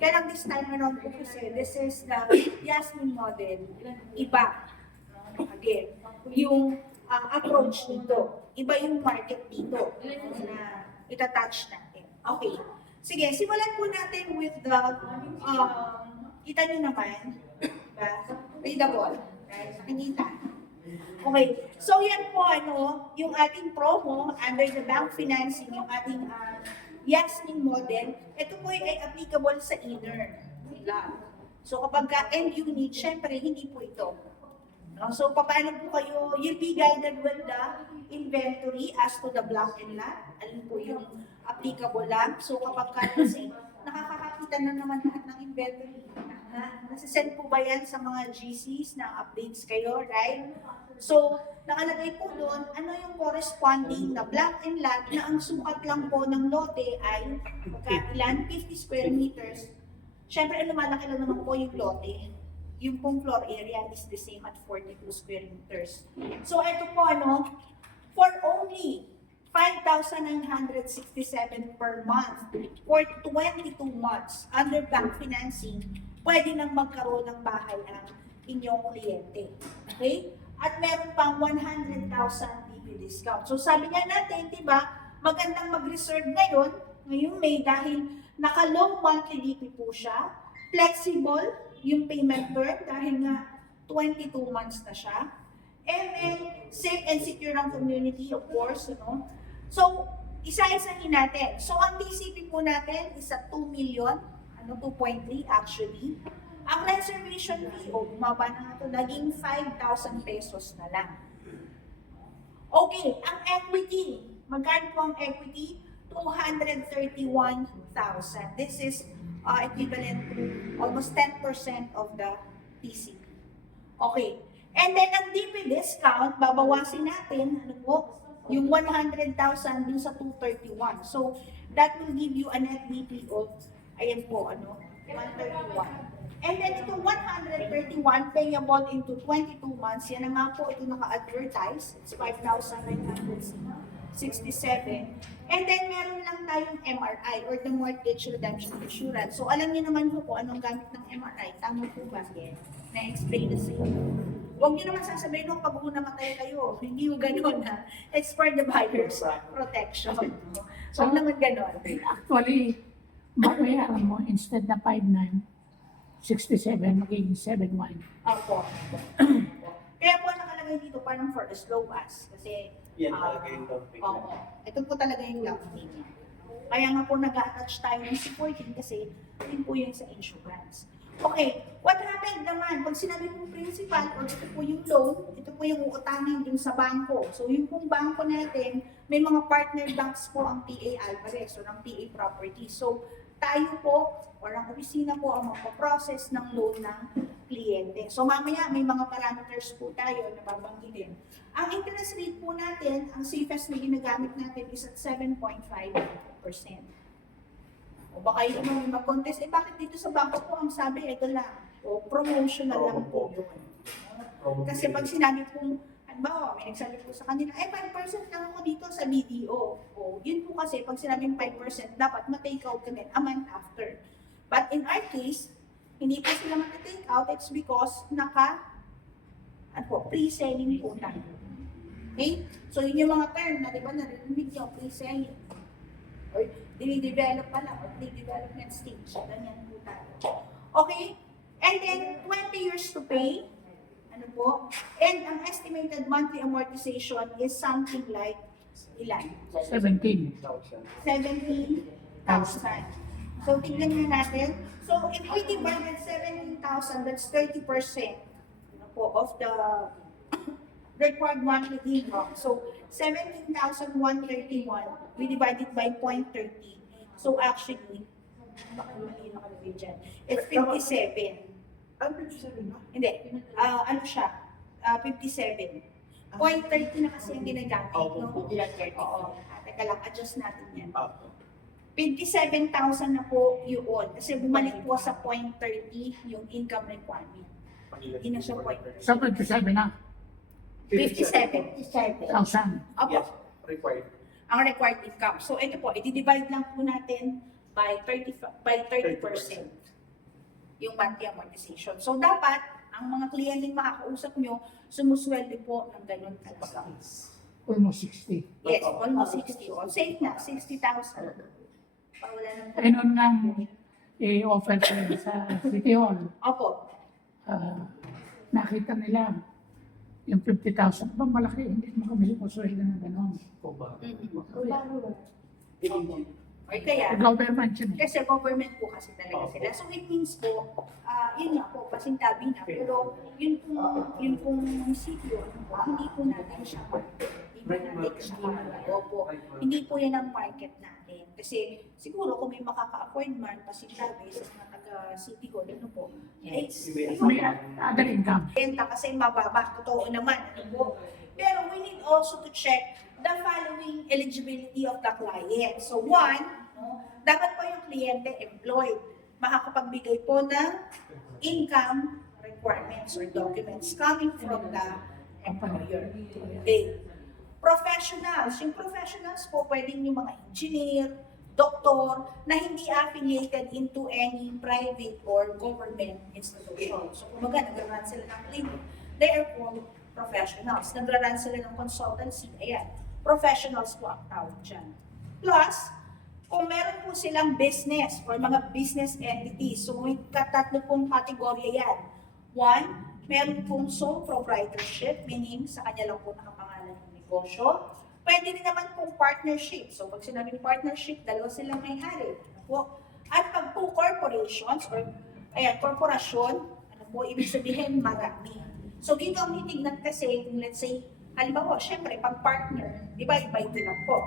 Kaya lang this time around po kasi, this is the Yasmin model. Iba. Again, yung approach dito. Iba yung market dito na itatouch natin. Okay. Sige, simulan po natin with the, kita nyo naman, diba? Readable. Right? Nakikita. Okay. So yan po, yung ating promo under the bank financing, yung ating Yasmin model, ito po ay applicable sa inner nila. So kapag end unit, syempre hindi po ito. No? So paano po kayo, you'll be guided with the inventory as to the block and lot. Alin po yung applicable lang. So kapag kasi nakakakita na naman lahat ng inventory. Nasisend po ba yan sa mga GCs na updates kayo, right? So, nakalagay po doon, ano yung corresponding na block and lot na ang sukat lang po ng lote ay ilan? 50 square meters. Siyempre, lumalaki lang naman po yung lote. Yung pong floor area is the same at 42 square meters. So, ito po, for only 5,967 per month for 22 months under bank financing, pwede nang magkaroon ng bahay ang inyong kliyente. Okay? At meron pang 100,000 DP discount. So sabi nga natin, diba, magandang mag-reserve ngayong May dahil naka-low monthly DP po siya, flexible yung payment term dahil nga 22 months na siya, and then safe and secure ang community, of course, So, isa-isahin natin. So, ang TCP po natin is at 2 million, 2.3 actually. Ang reservation fee, bumaba na ito, naging 5,000 pesos na lang. Okay, ang equity. Magkano po ang equity? 231,000. This is equivalent to almost 10% of the TCP. Okay. And then, ang DP discount, babawasin natin, yung 100,000 dun sa 231. So, that will give you a net DP of, ayan po, 131. And then ito 131 payable into 22 months. Yan na nga po ito naka-advertise. It's 5,967. And then meron lang tayong MRI or the Mortgage Redemption Insurance. So alam niyo naman po kung anong gamit ng MRI. Tama po ba? Na-explain na sa inyo. Huwag niyo naman sasabihin pag namatay kayo. Hindi yung gano'n ha. It's for the buyer's protection. So naman gano'n. Actually, babayaran mo instead na 5,967 magiging 7,1. Opo. Kaya po nakalagay dito parang for as low as. Kasi, ito po talaga yung lock niya. Kaya nga po nag-attach tayo ng supporting kasi yun po yung sa insurance. Okay, what happened naman? Pag sinabi pong principal or ito po yung loan, ito po yung uutangin dun sa bangko. So yung pong bangko natin, may mga partner banks po ang PA Alvarez o ng PA Property. So tayo po or ang opisina po ang magpaprocess ng loan ng kliyente. So mamaya may mga parameters po tayo na babanggitin. Ang interest rate po natin, ang safest na ginagamit natin is at 7.5%. O baka yung may mag-contest, bakit dito sa bangko po ang sabi, ito lang. O promotional lang po yun. Kasi pag sinabi pong, halimbawa, may nagsabi po sa kanila, 5% lang ako dito sa BDO. O, yun po kasi, pag sinabing 5%, dapat ma-take out ka din a month after. But in our case, hindi po sila ma-take out, it's because pre-selling po tayo. Okay? So, yun yung mga term na, di ba, narinig yung pre-selling. Or dinidevelop pa lang, or pre-development stage. Ganyan po tayo. Okay? And then, 20 years to pay. And ang estimated monthly amortization is something like ilan? 17,000. 17,000. So, tignan nyo natin. So, if we divided 17,000, that's 30% of the required monthly income. So, 17,131, we divide it by 0.30. So, actually, baka mali nakalagay dyan. It's 57. Ano 57 ba? Hindi. Ano siya? 57. 0.30 na kasi ang ginagamit. No? Oo. Teka lang, adjust natin yan. 57,000 na po yun. Kasi bumalik po sa 0.30 yung income requirement. Hindi na siya 0.30. So, 57 na. 57,000. Opo. Yes, required. Ang required income. So ito po, i-divide lang po natin by 30% yung monthly amortization. So dapat, ang mga kliyenteng makakausap nyo, sumusweldo po ng ganun talaga. Almost 60. Yes, almost 60. O, safe na, 60,000. Wala nang Eh, noon nga, i-offer ko yun sa City Hall. Opo. Nakita nila, yung 50,000, ba malaki, hindi mo kami sumusweldo ng gano'n. Or kaya, Government yun. kasi government po kasi talaga sila. So it means po, yun nga po, pasintabi na. Pero yun pong sitio, hindi po natin siya market. Hindi po natin siya market. Opo, hindi po yan ang market natin. Kasi siguro kung may makaka-afford man, pasintabi sa mga taga-city ko, ano po, it's May other income. benta kasi mababa. Totoo naman. Ano po. Pero we need also to check the following eligibility of the client. So one, no, dapat po yung kliyente employed. Makakapagbigay po ng income requirements or documents coming from the employer. Okay. Professionals. Yung professionals po, pwedeng yung mga engineer, doktor, na hindi affiliated into any private or government institution. So, kumaga, nag-run sila ng clinic. They are called professionals. Nag-run sila ng consultancy. Ayan. Professionals po ang tawag dyan. Plus, kung meron po silang business or mga business entities, so may tatlo pong kategorya yan. One, meron pong sole proprietorship, meaning sa kanya lang po nakapangalan ng negosyo. Pwede rin naman pong partnership. So pag sinabing partnership, dalawa silang may-ari. Ano po? At pag po corporations or korporasyon, ano po, ibig sabihin marami. So dito ang titignan kasi, let's say, halimbawa, syempre, pag partner, di ba, iba-iba lang po,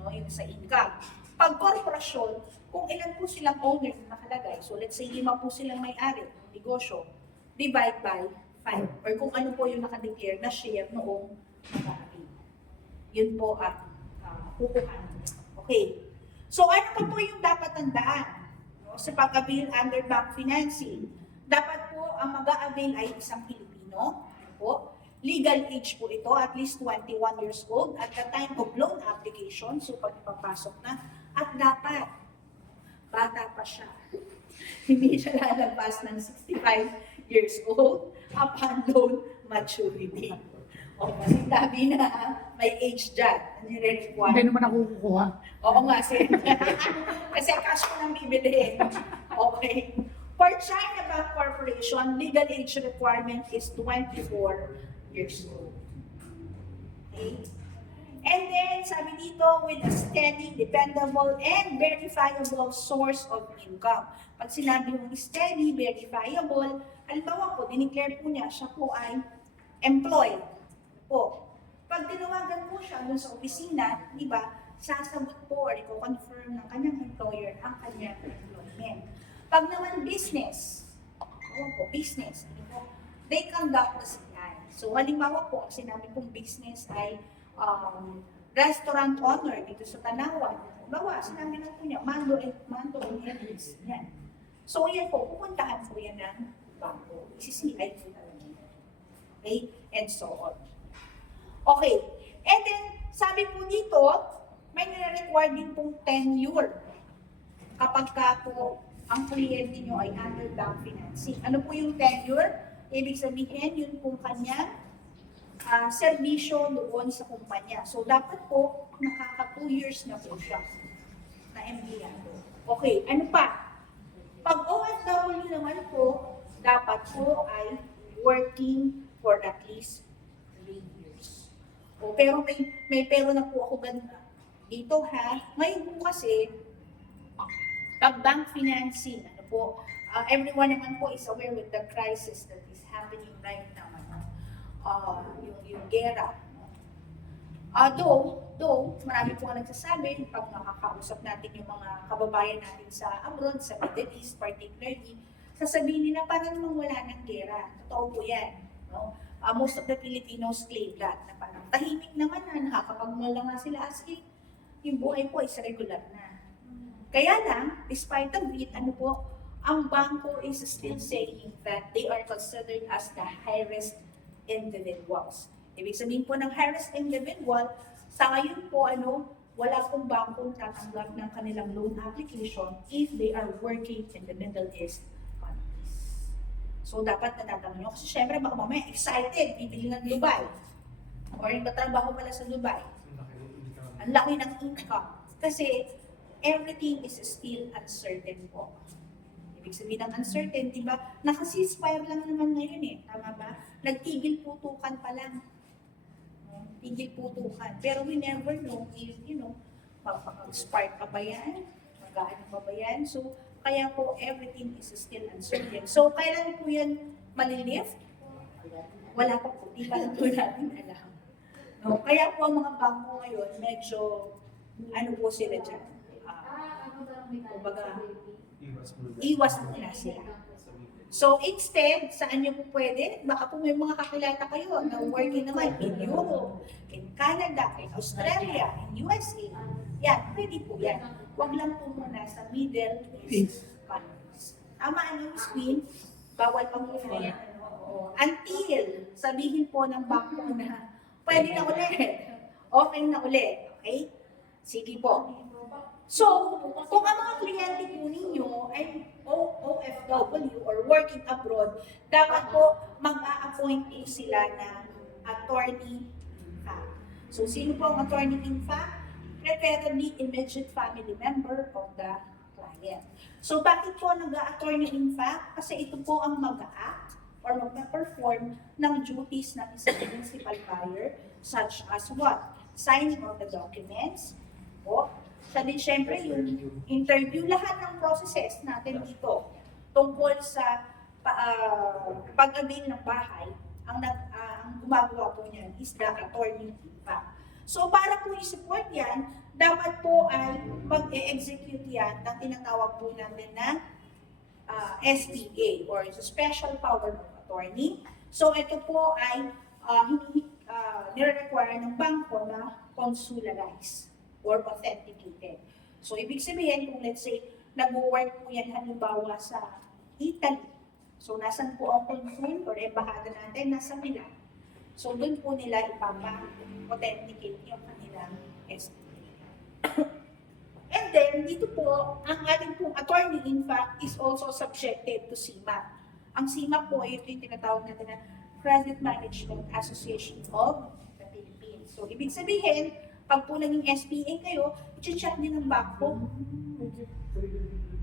no, yung sa income. Pag korporasyon, kung ilan po silang owner na nakalagay, so let's say 5 po silang may-ari ng negosyo, divide by 5. Or kung ano po yung nakadeclare na share noong nakarami. Yun po ang kukuhan. Okay. So ano pa po yung dapat tandaan, no, sa pag-avail under bank financing? Dapat po ang mag-a-avail ay isang Pilipino. Ano po? Legal age po ito, at least 21 years old at the time of loan application, so pag ipapasok na, at dapat, bata pa siya. Hindi siya lalabas ng 65 years old upon loan maturity. O, kasi sabi na may age dyan, nire-require. Hindi naman ako kukuha. Oo nga, sir. Kasi cash ko nang bibili. Okay. For China Bank Corporation, legal age requirement is 24 years old. Okay? And then, sabi dito, with a steady, dependable, and verifiable source of income. Pag sinabi yung steady, verifiable, halimbawa po, dineclare po niya, siya po ay employed po. Pag tinawagan po siya dun sa opisina, di ba, sasagot po or i-confirm ng kanyang employer ang kanyang employment. Pag naman business, business, they conduct the CI. So, halimbawa po, ang sinabi pong business ay restaurant owner dito sa Tanawan. Halimbawa, sinabi na po niya, Mando and Henry's. Yan. So, yan po, pupuntahan po yan ng bangko. ICCI po talaga. Okay? And so on. Okay. And then, sabi po dito, may nire-require din pong tenure kapag ka po ang kliyente nyo ay under bank financing. Ano po yung tenure? Ibig sabihin, yun pong kanyang serbisyo doon sa kumpanya. So, dapat po, nakaka 2 years na po siya na empleyado. Okay, ano pa? Pag OFW naman po, dapat po ay working for at least 3 years. O, pero may pero na po ako ganda dito ha. Ngayon po kasi, pag bank financing, ano po, everyone naman po is aware with the crisis that is happening right now. Yung gera. Though, marami po ang nagsasabi, pag nakakausap natin yung mga kababayan natin sa abroad, sa Middle East particularly, sasabihin nila parang namang wala ng gera. Totoo po yan. No? Most of the Filipinos claim that, na parang tahimik naman na, nakakapag-mall lang nga sila as in, yung buhay po is regular na. Kaya lang, despite of it, ano po, ang bangko is still saying that they are considered as the high-risk individuals. Ibig sabihin po ng high-risk individual, sa ngayon po, wala pong bangkong tatanggap ng kanilang loan application if they are working in the Middle East countries. So dapat natatanong nyo, kasi syempre baka mamaya excited, bibili ng Dubai. Or yung katrabaho pala sa Dubai. Ang laki ng income. Kasi everything is still uncertain po. Ibig sabihin ng uncertain, di ba? Naka-ceasefire lang naman ngayon eh. Tama ba? Nagtigil putukan pa lang. Tigil putukan. Pero we never know if, spark pa ba yan? Mag-aano pa ba yan? So, kaya po, everything is still uncertain. So, kailan po yan malilift? Wala pa po. Di pa lang po natin alam. No? Kaya po ang mga bangko ngayon, medyo, ano po sila dyan? Kumbaga, iwas muna sila. So instead, saan nyo po pwede? Baka po may mga kakilala kayo na working naman in Europe, in Canada, in Australia, in USA. Yan, pwede po yan. Huwag lang po muna sa Middle East countries. Tama ano, Ms. Queen? Bawal pa muna yan. Until sabihin po ng bangko na pwede na ulit. Okay na ulit. Okay? Sige po. So, kung ang mga kliyente po ninyo ay OFW or working abroad, dapat po mag-a-appoint po sila ng attorney in fact. So, sino po ang attorney in fact? Preferably immediate family member of the client. So, bakit po nag-a-attorney in fact? Kasi ito po ang mag-a-act or mag-perform ng duties ng isang principal buyer such as what? Signing of the documents, po. Sabi, syempre, yung interview, lahat ng processes natin dito tungkol sa pag-avail ng bahay, ang gumagawa po niyan is the attorney in fact. So, para po i-support yan, dapat po ay mag-e-execute yan ng tinatawag po natin na SPA or Special Power of Attorney. So, ito po ay nire-require ng bangko na consularize or authenticated. So, ibig sabihin, kung let's say, nag-work po yan halimbawa sa Italy. So, nasan po ang consul or embahada natin? Nasa Milan. So, doon po nila ipapa-authenticate yung kanilang SPA. And then, dito po, ang ating pong attorney, in fact, is also subjected to CIMAC. Ang CIMAC po, ito yung tinatawag natin na Credit Management Association of the Philippines. So, ibig sabihin, pag po naging SPA kayo, i-check din ng bangko.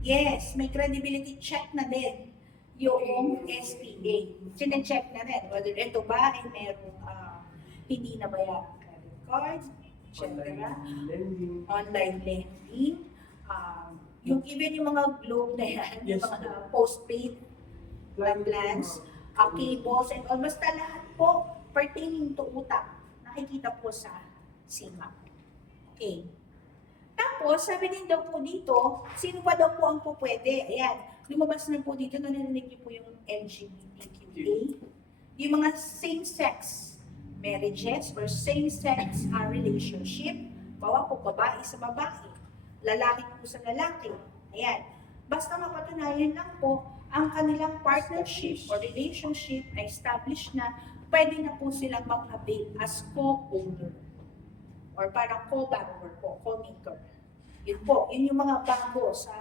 Yes, may credibility check na din yung SPA. Sine-check na rin whether ito ba ay merong hindi na bayar credit cards, etc. Online lending. Yung even yung mga globe na yan, yung mga postpaid plans, cables, and all. Basta lahat po pertaining to utang, nakikita po sa CIMAC. Okay. Tapos, sabi din daw po dito, sino pa daw po ang po pwede? Ayan, lumabas na po dito, narinig niyo po yung LGBTQA. Yung mga same-sex marriages or same-sex relationship, bawa po babae sa babae, lalaki po sa lalaki. Ayan. Basta mapatunayan lang po ang kanilang partnership or relationship na established na, pwede na po silang mag-avail as co-owner. Or parang co-borrower po, co-maker. Yun po, yun yung mga bago sa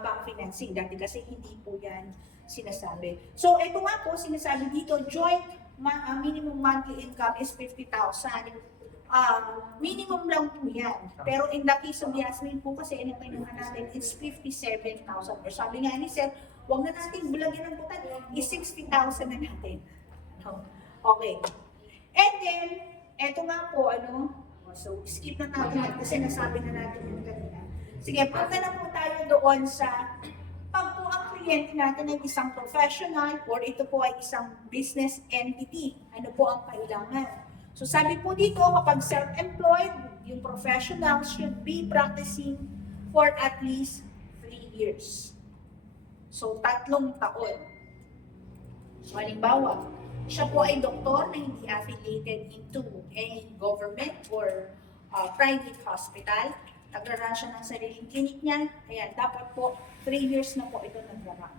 bank financing. Dati kasi hindi po yan sinasabi. So, ito nga po, sinasabi dito, joint minimum monthly income is 50,000. Minimum lang po yan. Pero in the case of Yasmin po kasi, ano kinuha natin, it's 57,000. Or sabi nga ni Sir, huwag na natin bulagyan ng butan, is 60,000 na natin. Okay. And then, eto nga po, so, skip na natin kasi nasabi na natin yung kanina. Sige, punta na po tayo doon sa pag po ang kliyente natin ay isang professional or ito po ay isang business entity. Ano po ang kailangan? So, sabi po dito, kapag self-employed, yung professional should be practicing for at least 3 years. So, 3 taon. So, halimbawa, siya po ay doktor na hindi affiliated into any government or private hospital. Nagra-run siya ng sariling clinic niya. Ayan, dapat po 3 years na po ito nagra-run.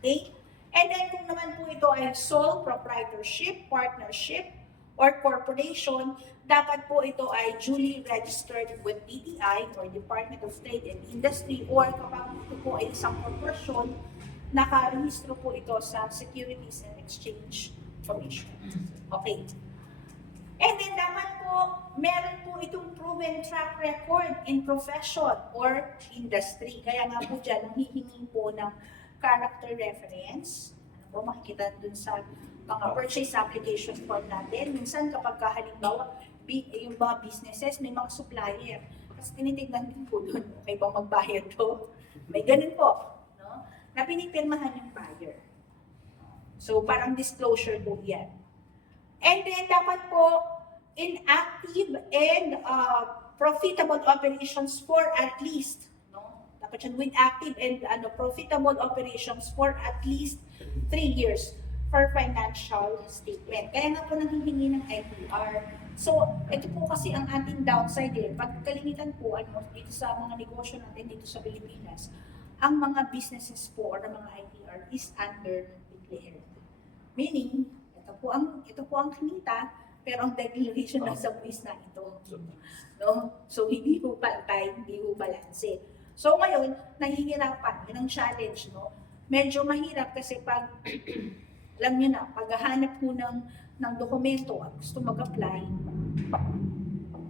Okay? And then kung naman po ito ay sole proprietorship, partnership, or corporation, dapat po ito ay duly registered with DTI or Department of Trade and Industry, or kapag ito po ay isang korporasyon, nakarehistro po ito sa Securities and Exchange Commission. Okay. And then dapat po, meron po itong proven track record in profession or industry. Kaya nga po dyan, hihingi po ng character reference. Ano po, makikita dun sa mga purchase application form natin. Minsan kapag halimbawa, yung mga businesses, may mga supplier. Kasi tinitignan din po dun, may bang magbayad to? May ganun po, no? Na pinipirmahan yung buyer. So parang disclosure po yan. And then dapat po inactive and profitable operations for at least, no? Dapat yan with active and profitable operations for at least 3 years for financial statement. Kaya nga po nanghihingi ng ITR. So, ito po kasi ang ating downside eh. Pag kalimitan po, dito sa mga negosyo natin dito sa Pilipinas, ang mga businesses po or mga ITR is under-declared. Meaning, ito po ang kinita, pero ang declaration nasa buwis na ito. No? So, hindi po pantay, hindi po balanse. So, ngayon, nahihirapan. Yun ang challenge, no? Medyo mahirap kasi pag alam nyo na, paghahanap po ng dokumento at gusto mag-apply,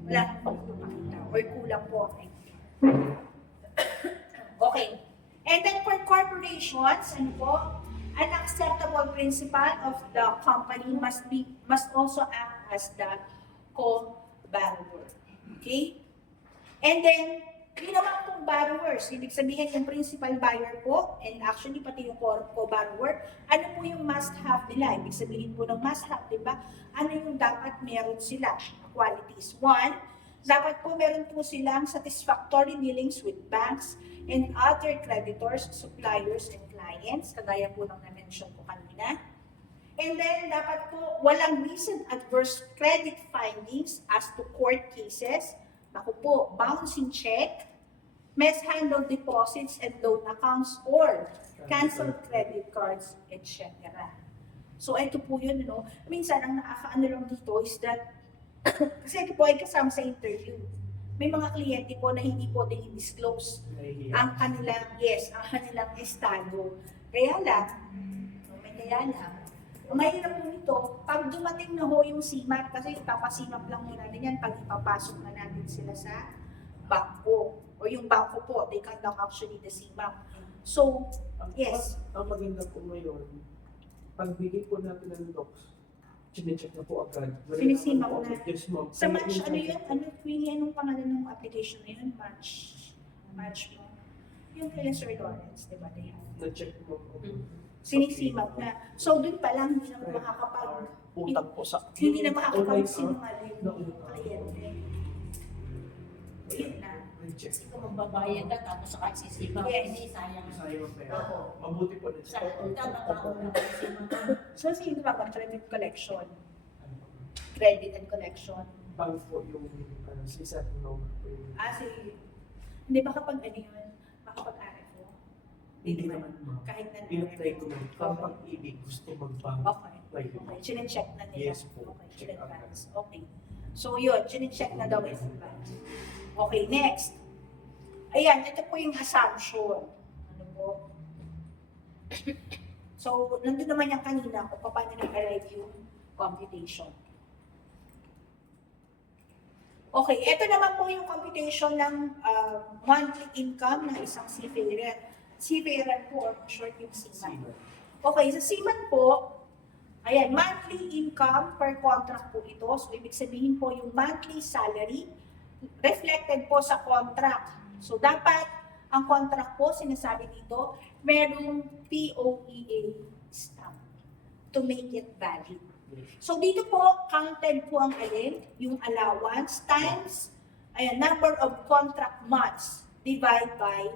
wala po makita or kulang po ang ITR. Okay. And then for corporations, an acceptable principal of the company must also act as the co-borrower. Okay? And then, yun naman pong borrowers, ibig sabihin yung principal buyer po, and actually pati yung co-borrower, ano po yung must-have nila? Ibig sabihin po ng must-have, di ba? Ano yung dapat meron sila? Qualities. 1, dapat po meron po silang satisfactory dealings with banks and other creditors, suppliers, and clients, kagaya po ng na-mention ko kanina. And then, dapat po walang recent adverse credit findings as to court cases. Naku po, bouncing check, mishandled deposits and loan accounts, or canceled credit cards, etc. So, ito po yun, no? Minsan, ang nakakaano lang dito is that, kasi ito po ay kasama sa interview. May mga kliyente po na hindi po din i-disclose ang kanilang estado. Kaya lang, may kaya lang. Ang mahirap po nito, pag dumating na ho yung CMAT, kasi ipapasimap lang muna natin yan pag ipapasok na natin sila sa bangko. O yung bangko po, they conduct actually the CMAT. So, yes. Ang maganda po ngayon, pagbigay po natin ng docs, chinecheck na po agad. Sinisimap na. Yes, ma'am. Sa match, anong pangalan ng application na yun? Match mo. Yung kay Sir Lawrence, di ba? Na-check mo po. Sinisimap na. So, dun pa lang, hindi na makakapag... Utang po sa... Hindi na makakapag-sinungaling na yung utang. kliyente. Yun na. Na-check. Kung magbabayad ka, tapos saka sisipa, Yes. hindi sayang. Sayang ang pera. Oo. Mabuti po na-check. Sa utang, nakakauna ka sisipa. So, sino ba credit collection? Credit and collection. Bank po yung sisa no. Hindi ba kapag ano yun? Makapag-RFO? Hindi naman, ma'am. Kahit na In-apply ko lang. Kapag ibig gusto mag-bank. Okay. Okay. Chinecheck na nila. Yes po. Okay. Advance. Okay. So yun, chinecheck na daw in advance. Okay, next. Ayan, ito po yung assumption. Ano po? So, nandun naman yung kanina kung paano nag-arrive yung computation. Okay, ito naman po yung computation ng monthly income ng isang seafarer. Seafarer po, or short yung seaman. Okay, sa seaman po, ayan, monthly income per contract po ito. So, ibig sabihin po yung monthly salary reflected po sa contract. So, dapat ang contract po, sinasabi dito, merong POEA stamp to make it valid. So, dito po, counted po ang alin, yung allowance times, ayan, number of contract months divide by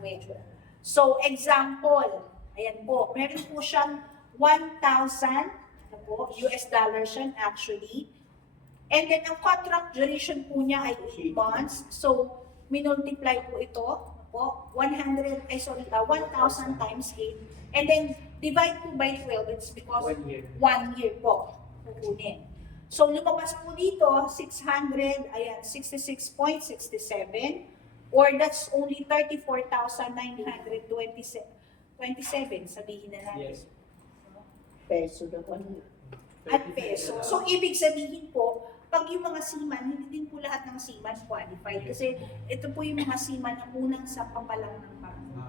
12. So, example, ayan po, meron po siyang 1,000 US dollars yan actually. And then, ang contract duration po niya ay 8 months. So, minultiply po ito, 1,000 times 8. And then, divide po by 12, it's because 1 year. 1 year po kukunin. So lumabas po dito, 600, ayan, 66.67, or that's only 34,927, sabihin na natin. Yes. Peso naman. At peso. So, ibig sabihin po, pag yung mga seaman, hindi din po lahat ng seaman qualified. Kasi ito po yung mga seaman na unang sampa pa lang ng bago.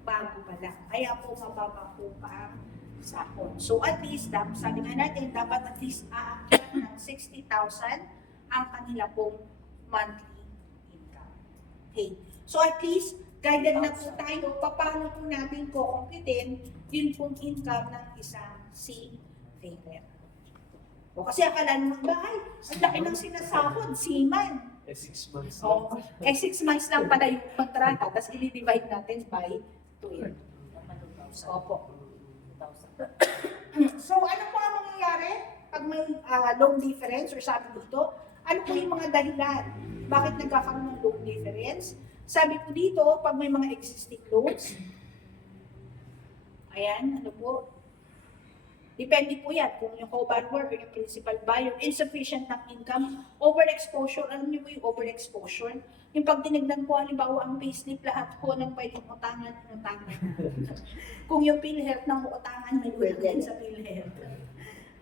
Bago pa lang. Kaya po, mababa po pa ang sahod. So, at least, sabi nga natin, dapat at least aakyat ng 60,000 ang kanila pong monthly income. Okay. So, at least, guided na po tayo, paano po natin kukumpitin yun pong income ng isang seafarer. O kasi akala naman ba, ay, ang laki ng sinasahod, seaman. 6 months O, 6 months lang pala yung kontrata, tapos i-divide natin by 12. Opo. So, ano po ang mangyayari pag may loan difference or sabi dito, ano po yung mga dahilan? Bakit nagkakaroon ng loan difference? Sabi po dito, pag may mga existing loans, ayan, ano po, depende po yan kung yung co-borrower o yung principal buyer, insufficient ng income, overexposure, alam niyo po yung overexposure? Yung pag tinignan po, halimbawa ang payslip, lahat po ng pwedeng utangan. Kung yung PhilHealth ng utangan, may ulang din sa PhilHealth.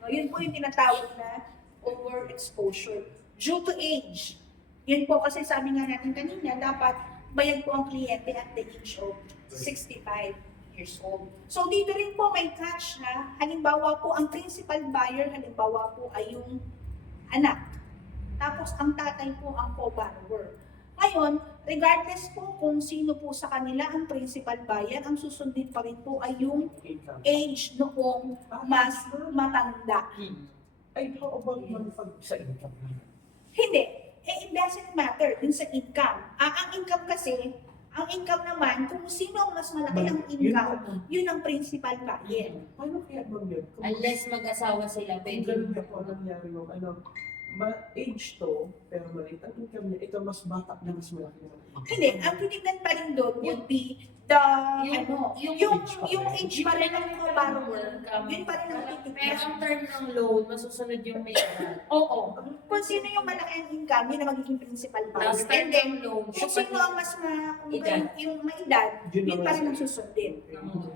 No, yun po yung tinatawag na overexposure. Due to age, yun po kasi sabi nga natin kanina, dapat bayad po ang kliyente at the age of 65 years old. So dito rin po may catch ha. Halimbawa po ang principal buyer, halimbawa po ay yung anak. Tapos ang tatay po ang co-borrower. Ngayon, regardless po kung sino po sa kanila ang principal buyer, ang susundin pa rin po ay yung income. age noong mas matanda. Ay, how about man pag sa income? Hindi. It doesn't matter dun sa income. Ang income kasi, ang income naman, kung sino ang mas malaki ang income, yun ang principal buyer. Paano kaya bang yun? Unless mag-asawa sila, Kung pwede. ganun na po ang nangyari nung age to, pero maliit ang income niya, ito mas bata na mas malaki na. Hindi, ang tinignan pa rin doon would be the, yung age pa rin ng mga borrower, yun pa rin ang Pero titignan. ang term ng loan, masusunod yung may edad. Oo. Kung sino yung malaki ang income, yun ang magiging principal buyer. Tapos term And then, ng loan, kung sino ang mas yung may edad, yun pa rin ang susundin.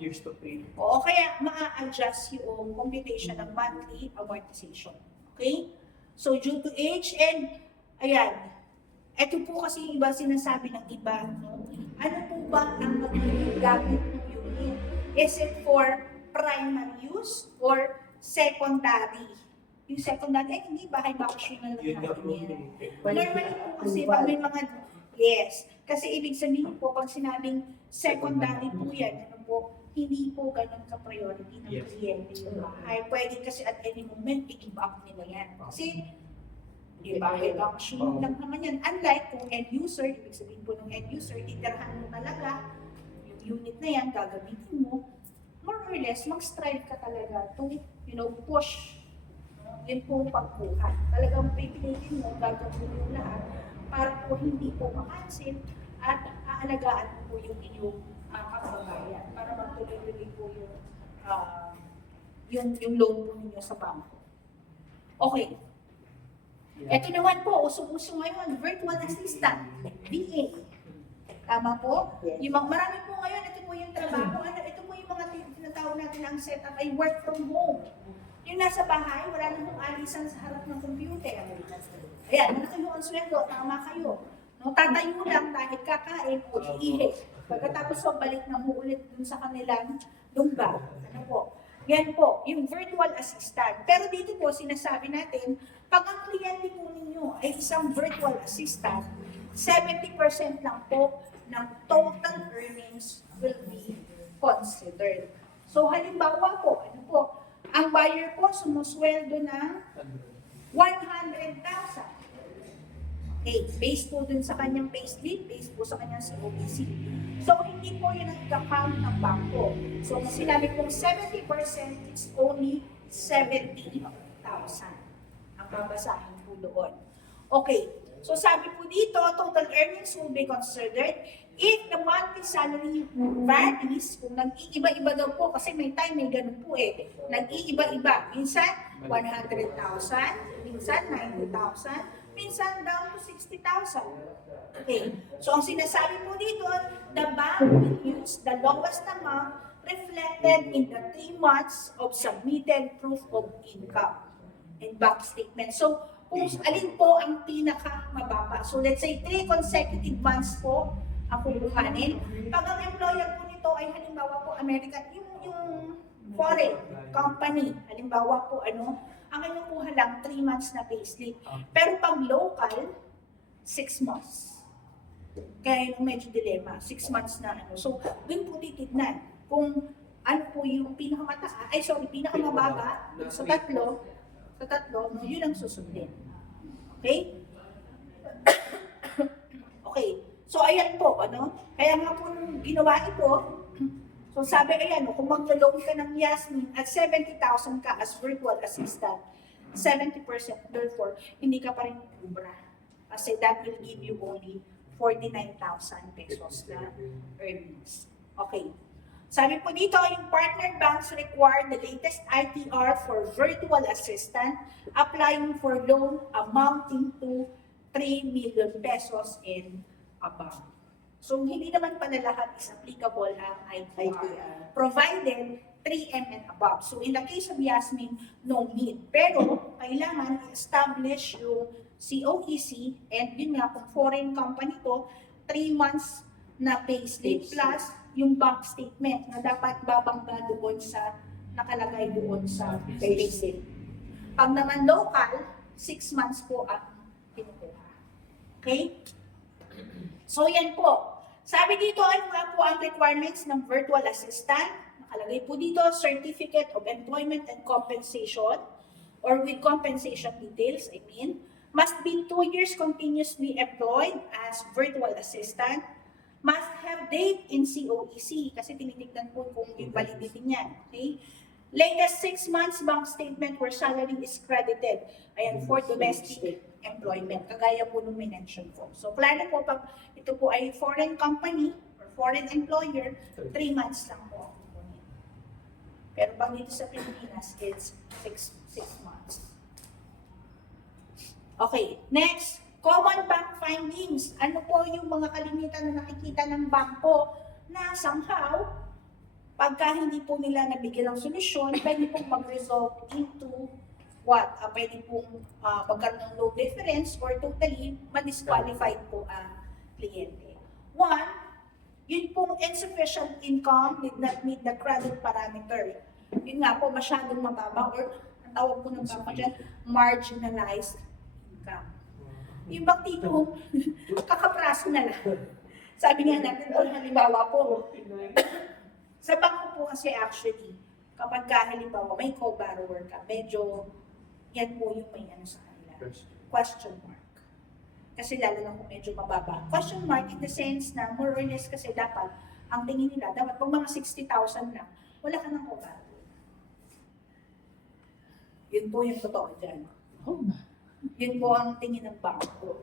Years to pay. Oo, kaya ma-adjust yung computation ng monthly amortization. Okay? So, due to age and, ayan, ito po kasi yung iba sinasabi ng iba, no? Ano po ba ang magiging gamit ng unit? Is it for primary use or secondary? Yung secondary, ay hindi, bahay bakasyon na lang Yun nga natin po. yan. Normally po kasi pag may mga, yes, kasi ibig sabihin po, pag sinabing secondary po yan, ano po, hindi po ganun ka-priority ng Yes. kliyente yung bahay. Pwede kasi at any moment, i-give up nila yan. Kasi, di ba, bakasyon lang naman yan. Unlike kung end user, ibig sabihin po ng end user, titirahan mo talaga, yung unit na yan, gagamitin mo, more or less, mag-strive ka talaga to, push. Yun po ang pagkuhan. Talagang pipilitin mo, gagawin mo yung lahat para po hindi po makancel at aalagaan mo po yung inyong kababayan para magtuloy-tuloy po yung loan po ninyo sa bangko. Okay. Ito naman po, usong-uso ngayon, virtual assistant, VA. Tama po? Yung marami po ngayon, ito po yung trabaho, ito po yung mga tinatawag natin ang setup ay work from home. Yung nasa bahay, wala na pong alisan sa harap ng computer. Ayan, malaki yung sweldo, tama kayo. No, tatayo lang dahil kakain o iihi. Pagkatapos pagbalik na mo ulit dun sa kanilang lugar. Ano po? Yan po, yung virtual assistant. Pero dito po, sinasabi natin, pag ang kliyente po ninyo ay isang virtual assistant, 70% lang po ng total earnings will be considered. So halimbawa po, ano po, ang buyer po sumusweldo ng 100,000. Okay, based po dun sa kanyang payslip, based po sa kanyang COBC. So, hindi po yun ang account ng bangko. So, kung sinabi pong 70%, it's only 70,000 ang babasahin po doon. Okay, so sabi po dito, total earnings will be considered if the monthly salary varies, kung nag-iiba-iba daw po, kasi may time may ganun po nag-iiba-iba. Minsan, 100,000, minsan 90,000, minsan down to 60,000. Okay. So ang sinasabi po dito, the bank will use the lowest amount reflected in the 3 months of submitted proof of income and bank statement. So kung alin po ang pinakamababa. So let's say 3 consecutive months po ang kukuhanin. Pag ang employer po nito ay halimbawa po American, yung foreign company, halimbawa po ang kinukuha lang 3 months na payslip. Pero pag local, 6 months. Kaya yung medyo dilemma, 6 months na So, dun po titignan kung ano po yung pinakamababa sa tatlo, no, yun ang susundin. Okay? Okay. So, ayan po, Kaya nga po nung ginawa ito, so sabi, kung mag-loan ka ng Yasmin at 70,000 ka as virtual assistant, 70%, therefore, hindi ka pa rin kubra. Kasi that will give you only 49,000 pesos na earnings. Okay. Sabi po dito, yung partner banks require the latest ITR for virtual assistant applying for loan amounting to 3 million pesos and above. So, hindi naman pala lahat is applicable ang ITR, provided 3M and above. So, in the case of Yasmin, no need. Pero, kailangan i-establish yung COEC and yun nga, kung foreign company to, 3 months na payslip plus yung bank statement na dapat babangga doon sa nakalagay doon sa payslip. Pag naman local, 6 months po ang pinukuha. Okay? So yan po. Sabi dito, ano nga po ang requirements ng virtual assistant? Nakalagay po dito, Certificate of Employment and Compensation or with compensation details, must be 2 years continuously employed as virtual assistant, must have date in COEC kasi tinitignan po kung yung validity niyan. Okay? Latest 6 months bank statement where salary is credited. Ayan, for domestic employment. Kagaya po nung mention ko. So, klaro po pag ito po ay foreign company or foreign employer, 3 months lang po. Pero pag dito sa Pilipinas, it's 6 months. Okay, next. Common bank findings. Ano po yung mga kalimitan na nakikita ng bangko na somehow, pagka hindi po nila nabigyan ng solusyon, pwede pong mag-resolve into what? Pwede pong magkaroon ng low difference or totally ma-disqualified po ang kliyente. One, yun pong insufficient income did not meet the credit parameter. Yun nga po, masyadong mababa or ang tawag po ng bangko dyan, marginalized income. Yung bang tipong kakapraso na lang. Sabi nga natin, halimbawa po, sa bangko po kasi actually, kapag halimbawa may co-borrower ka, medyo yan po yung may sa kanila. Question mark. Kasi lalo na kung medyo mababa. Question mark in the sense na more or less kasi dapat, ang tingin nila, dapat pag mga 60,000 lang, wala ka ng co-borrower. Yun po yung totoo dyan. Oh, ba? Yun po ang tingin ng bangko.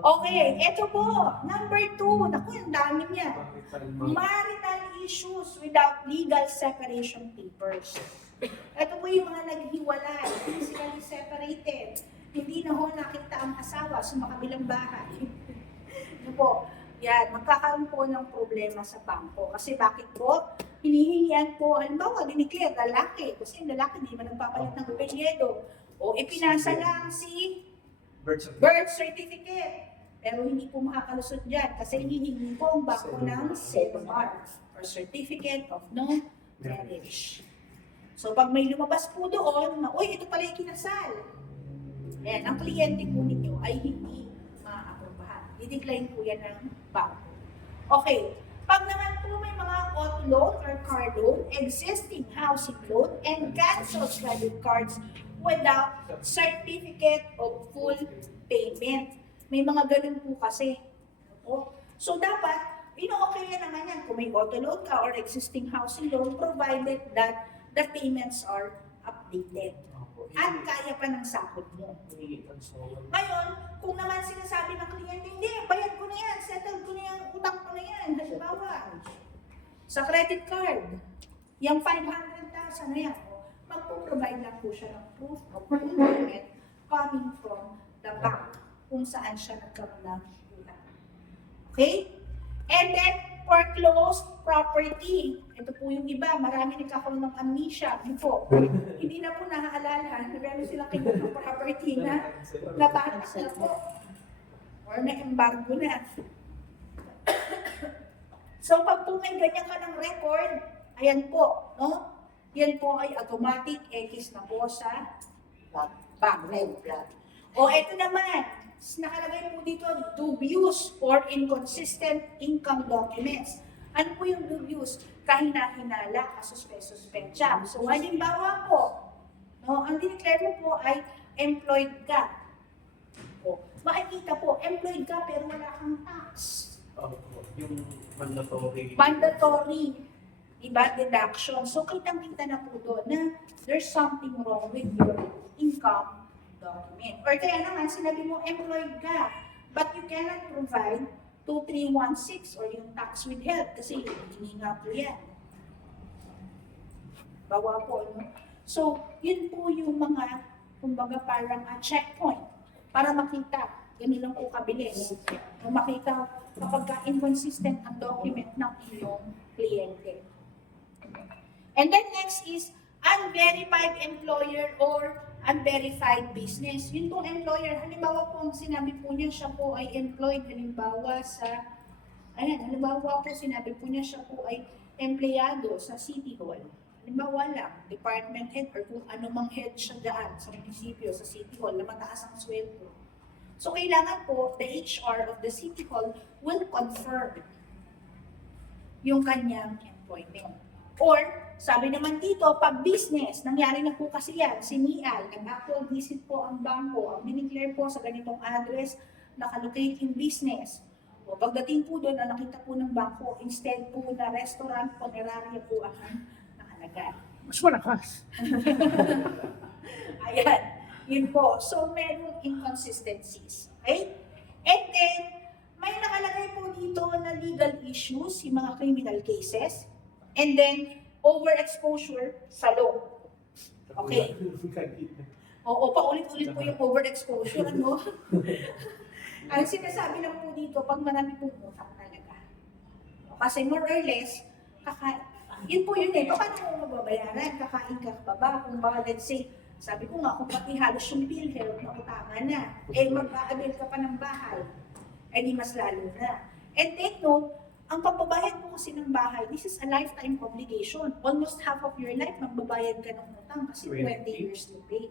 Okay, eto po. Number 2. Naku, ang dami niya. Marital issues without legal separation papers. Ito po yung mga naghiwalay, physically separated. Hindi na ho nakita ang asawa sa makabilang bahay. Ano po? Yan, magkakaroon po ng problema sa bangko. Kasi bakit po? Hinihingian po, halimbawa, diniclare lalaki. Kasi yung lalaki hindi man nagpapalit ng apelyido. O ipinasa lang si birth certificate. Pero hindi po makakalusot dyan kasi hinihingi po ang bangko ng CMR or Certificate of No Marriage. So pag may lumabas po doon na, uy, ito pala yung kinasal. Ayan, ang kliyente po ninyo ay hindi maaaprobahan. Didecline po yan ng bangko. Okay. Pag naman po may mga auto loan or car loan, existing housing loan, and canceled credit cards without certificate of full payment. May mga ganun po kasi. So dapat, okay naman yan kung may auto loan ka or existing housing loan provided that the payments are updated. At kaya pa ng sahod mo. Ngayon, kung naman sinasabi ng kliyente, hindi, bayad ko na yan, settled ko na yan, utang ko na yan. Halimbawa, sa credit card, yung 500,000 na yan, magpo-provide lang po siya ng proof of full payment coming from the bank kung saan siya nagkaroon ng utang. Okay? And then, foreclosed property. Ito po yung iba, marami nagkakaroon ng amnesia. Ano po? Hindi na po naaalala na meron silang kinuha property na natatas na po. Or na-embargo na. So, pag po may ganyan ka ng record, ayan po, no? Yan po ay automatic X na po sa background. O, eto naman, nakalagay po dito, dubious or inconsistent income documents. Ano po yung dubious? Kahina-hinala, kasuspe-suspecha. So, halimbawa po, no, ang dineclare mo po ay employed ka. O, makikita po, employed ka pero wala kang tax. Yung mandatory. Mandatory, diba, deduction. So, kitang-kita na po doon na there's something wrong with your income document. Or kaya naman, sinabi mo, employed ka, but you cannot provide 2316 or yung tax withheld kasi hindi nga po yan. Bawa po, no? So, yun po yung mga, kumbaga parang checkpoint para makita. Ganun lang po kabilis. Makita kapag inconsistent ang document ng iyong kliyente. And then next is unverified employer or unverified business. Yun pong employer, halimbawa po ang sinabi po niya siya po ay employed, halimbawa sa, halimbawa po sinabi po niya siya po ay empleyado sa City Hall. Halimbawa lang, department head or kung anumang head siya daan sa munisipyo, sa City Hall, na mataas ang sweldo. So, kailangan po, the HR of the City Hall will confirm yung kanyang employment. Or, sabi naman dito, pag business, nangyari na po kasi yan, si Nial, nag-actual visit po ang bangko, ang dineclare po sa ganitong address, nakalocate yung business. O pagdating po doon, ang nakita po ng bangko, instead po na restaurant, funeraria po ang nakalagay. Mas malakas. Ayan, yun po. So, merong inconsistencies. Okay? And then, may nakalagay po dito na legal issues, yung mga criminal cases, and then, overexposure sa law. Okay. Oo, paulit-ulit po yung overexposure, ano? Ang sinasabi lang po dito, pag marami pong utang talaga. Kasi more or less, yun po yun eh, paano mo mababayaran? Kakain ka pa ba? Kung baka, let's say, sabi ko nga, kung pati halos yung PhilHealth na utangan na, mag-a-avail ka pa ng bahay, di mas lalo na. And take note, ang pagbabayad mo kasi ng bahay, this is a lifetime obligation. Almost half of your life, magbabayad ka ng utang kasi 20 years to pay.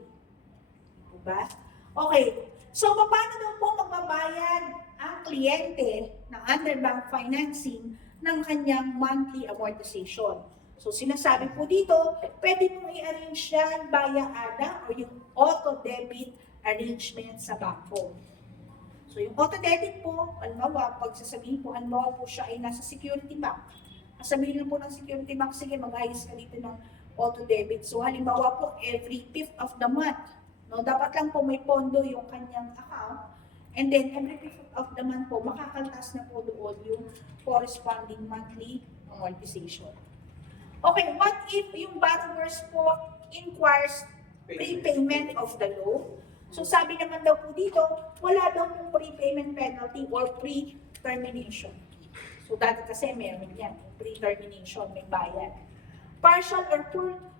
Diba? Okay. So, paano daw po magbabayad ang kliyente ng underbank financing ng kanyang monthly amortization? So, sinasabi po dito, pwede mong i-arrange yan via ADA o yung auto-debit arrangement sa bangko. So, yung auto-debit po, halimbawa, pag sasabihin po, halimbawa po siya ay nasa security bank. Sabihin lang po ng security bank, sige, mag-ayos ka dito ng auto-debit. So, halimbawa po, every 5th of the month, no, dapat lang po may pondo yung kanyang account. And then, every 5th of the month po, makakaltas na po doon yung corresponding monthly amortization. Okay, what if yung borrowers po inquires prepayment of the loan? So sabi naman daw po dito, wala daw pong prepayment penalty or pre-termination. So dati kasi meron yan, pre-termination, may bayad. Partial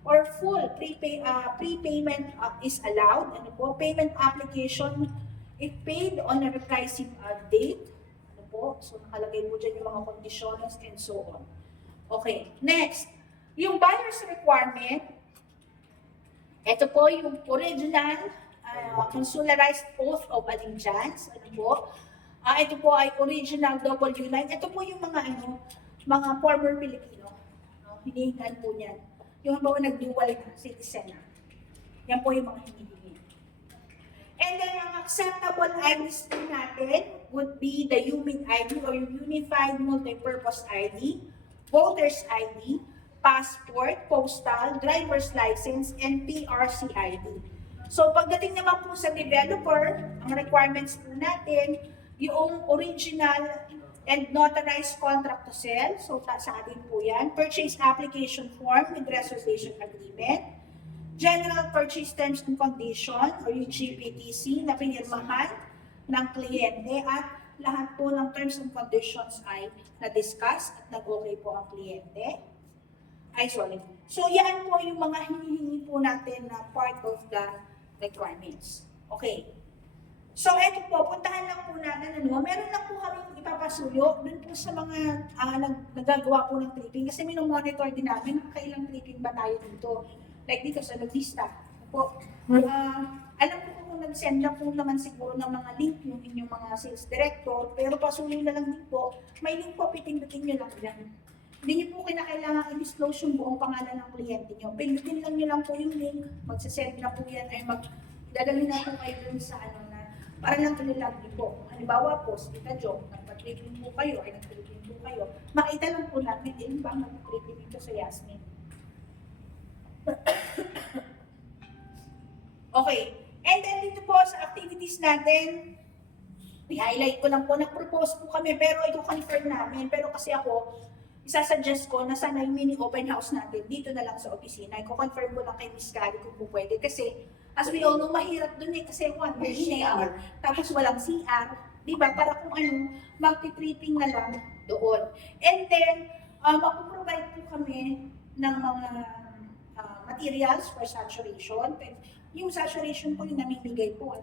or full prepayment is allowed. Ano po? Payment application, if paid on a repricing date. Ano po? So nakalagay po dyan yung mga conditions and so on. Okay, next. Yung buyer's requirement, ito po yung original consularized oath of allegiance. Ano po? Ito po ay original W9. Ito po yung mga mga former Pilipino. Hinihingan po niyan. Yung halimbawa nag-dual citizen. Yan po yung mga hinihingi. And then ang acceptable IDs natin would be the UMID ID or yung Unified Multipurpose ID, Voter's ID, passport, postal, driver's license, and PRC ID. So pagdating naman po sa developer, ang requirements po natin, yung original and notarized contract to sell, so sa atin po yan, purchase application form with reservation agreement, General Purchase Terms and Condition or yung GPTC na pinirmahan ng kliyente at lahat po ng terms and conditions ay na-discuss at nag-okay po ang kliyente. So yan po yung mga hinihingi po natin na part of the requirements. Okay. So eto po, puntahan lang po natin, meron lang po kaming ipapasuyo dun po sa mga nagagawa po ng tripping kasi minomonitor din namin nakakailang tripping ba tayo dito. Like dito sa Nagvista. Po, alam ko kung nag-send na po naman siguro ng mga link yung inyong mga sales director, pero pasuyo na lang din po, may link po, pitindutin nyo lang yan. Hindi nyo po kinakailangan i-disclose yung buong pangalan ng kliyente nyo. Pindutin lang nyo lang po yung link, magsasend na po yan, ay dadalhin na po kayo dun sa para lang kanilang po. Halimbawa po, si Tita Jo, nagpa-tripping po kayo, ay nag-tripping po kayo, makita lang po namin, din ba nag-tripping dito sa Yasmin? Okay. And then dito po sa activities natin, i-highlight ko lang po, nag-propose po kami, pero ito confirm namin. Pero kasi ako, isasuggest ko na sana yung mini open house natin dito na lang sa opisina. I-confirm ko lang kay Miss Kari kung po pwede. Kasi, as we all know, mahirap dun kasi may CR, tapos walang CR. Diba? Para kung multi-tripping na lang doon. And then, mag-provide po kami ng mga materials for saturation. Yung saturation po yung namimigay po.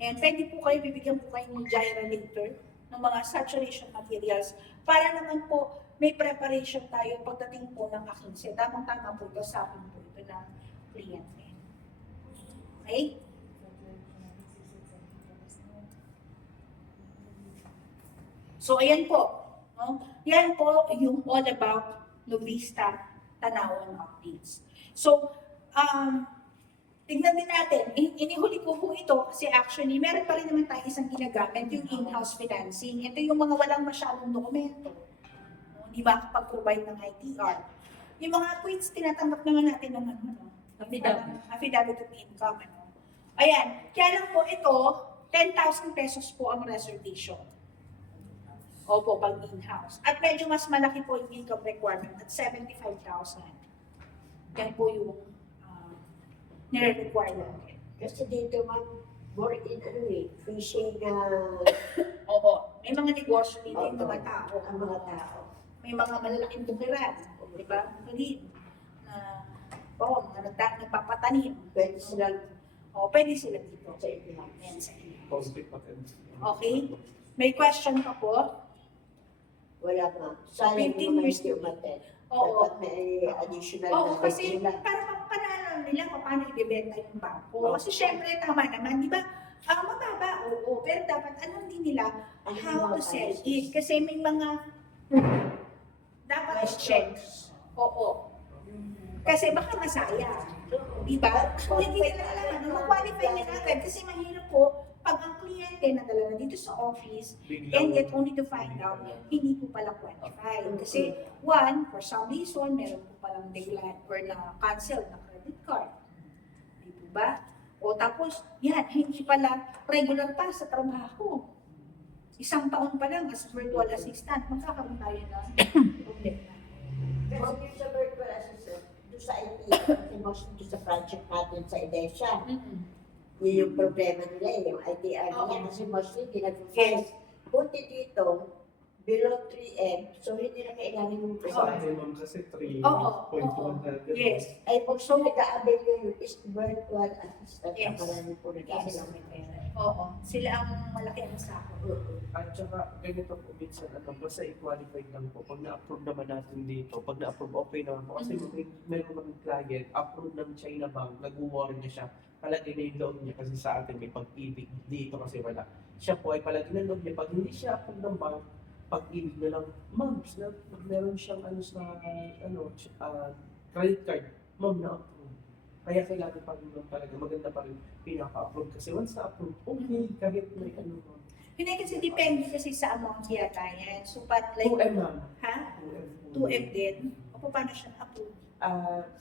And pwede po kayo, bibigyan po kayo ng gyrolator ng mga saturation materials para naman po may preparation tayo pagdating po ng akinse. Tamang-tama po ito sa akin po ito ng kliyente. Okay? So, ayan po. No? Yan po yung all about Nagvista Tanawan updates. So, tignan din natin, inihuli ko po ito kasi actually, meron pa rin naman tayo isang ginagamit, yung in-house financing. Ito yung mga walang masyadong dokumento. Di ba kapag-provide ng ITR. Yung mga quits, tinatanggap naman natin ng affidavit of income. Ayan, kaya lang po ito, 10,000 pesos po ang reservation. Opo, pag in-house. At medyo mas malaki po yung income requirement at 75,000. Yan po yung nire-require natin. Kasi dito more in fishing Oo, may mga negosyo dito yung mga tao. ang mga tao. May mga malalaking bukiran, di ba? Hindi mga nagpapatanim. Pwede silang Pwede sila dito. sa ilang. Ayan, sa inyo. Positive potential. Okay? May question pa po? Wala nga. Sayang 15 yung mga years hindi umaten. Oo. Dapat may additional Oo, na kasi sila. para alam nila kung paano ibebenta yung bangko. Kasi syempre, tama naman, di ba? Mababa, oo. Pero dapat alam din nila how to sell it. Kasi may mga dapat i-check. Oo. Kasi baka masaya. Di ba? Kung hindi nila alam, mag-qualify nila agad. Kasi mahirap po, pag ang kliyente nadala na dito sa office, and yet only to find out, hindi po pala qualified. Kasi one, for some reason, meron po palang decline or na-cancel na credit card. Di po ba? O tapos, yan, hindi pala regular pa sa trabaho. Isang taon pa lang as virtual assistant, magkakaroon tayo ng problema. Kasi yung sa virtual assistant, doon sa IT, kasi most doon sa project natin sa EDESA, yun yung problema nila, yung ITR nila, Oo. kasi mostly hindi nag-face. Buti dito, below 3M, so hindi na kailangan yung Sa akin, ma'am, kasi 3.1 Oo. na. Yes. ay also nag-a-avail yun is virtual assistant. Yes. Marami po nag-a-avail. Oo. Sila ang malaki ang sako. At saka, ganito po, minsan, basta i-qualified lang po. Pag na-approve naman natin dito, pag na-approve, okay naman po. Kasi meron kaming client, approve ng China Bank, nag-worry na siya. Palagi na yung loan niya kasi sa atin may pag-ibig dito kasi wala. Siya po ay palagi na loan niya. Pag hindi siya approve ng bank, pag-ibig na lang, ma'am, pag meron siyang credit card, ma'am, na-approve. Kaya kailangan pa rin lang talaga, maganda pa rin pinaka-approve. Kasi once na-approve, okay, kahit may ma'am. Hindi kasi depende kasi sa amount yata yan. So, but like, 2M ma'am. ha? 2M. 2M din? O paano siya approve?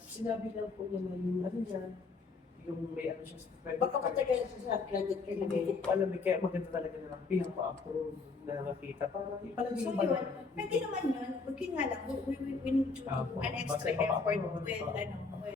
Sinabi lang po niya na yung niya, yung may siya sa credit Baka card. matagal sa credit card na Hindi ko alam kaya maganda talaga na lang pinapa-approve na makita para ipalagay So yung yun, pwede naman yun. Huwag yun nga lang, we need to do an extra effort with,